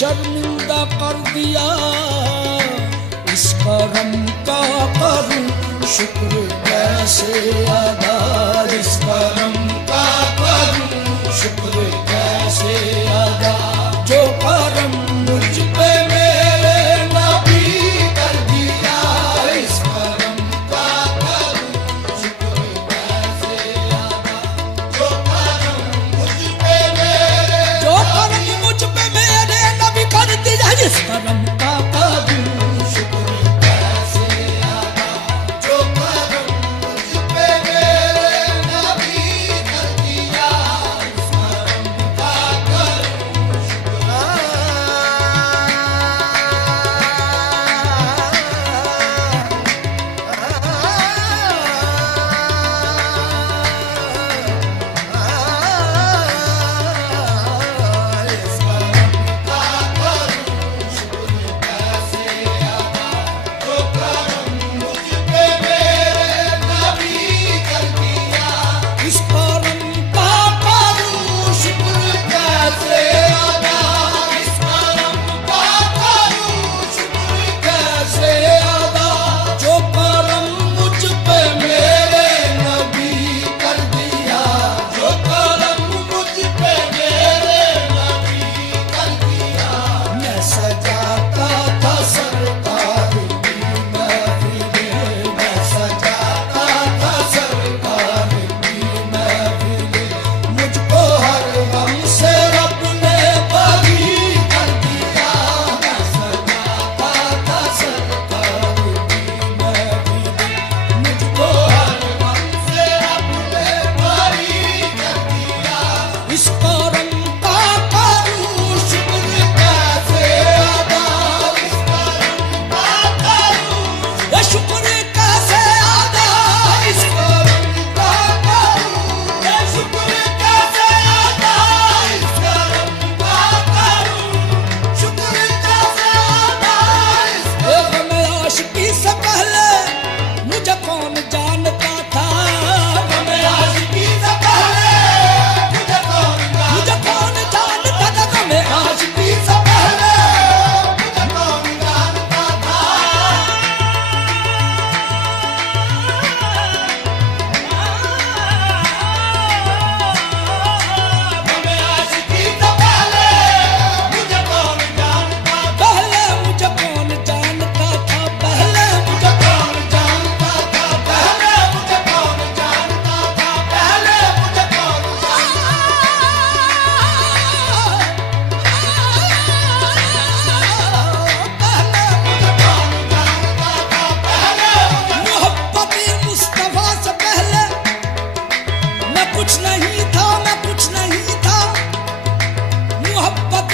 शर्मिंदा कर दिया, इस करम का करूं शुक्र कैसे अदा, इस करम का करूं शुक्र कैसे अदा। जो करम मुझ पे मेरे नबी कर दिया, इस करम का करूं शुक्र कैसे अदा। जो करम मुझ पे मेरे नबी कर दिया, इस करम का करूं शुक्र कैसे अदा। जो करम मुझ पे मेरे नबी कर दिया, इस करम का करूं कुछ नहीं था, मैं कुछ नहीं था। मोहब्बत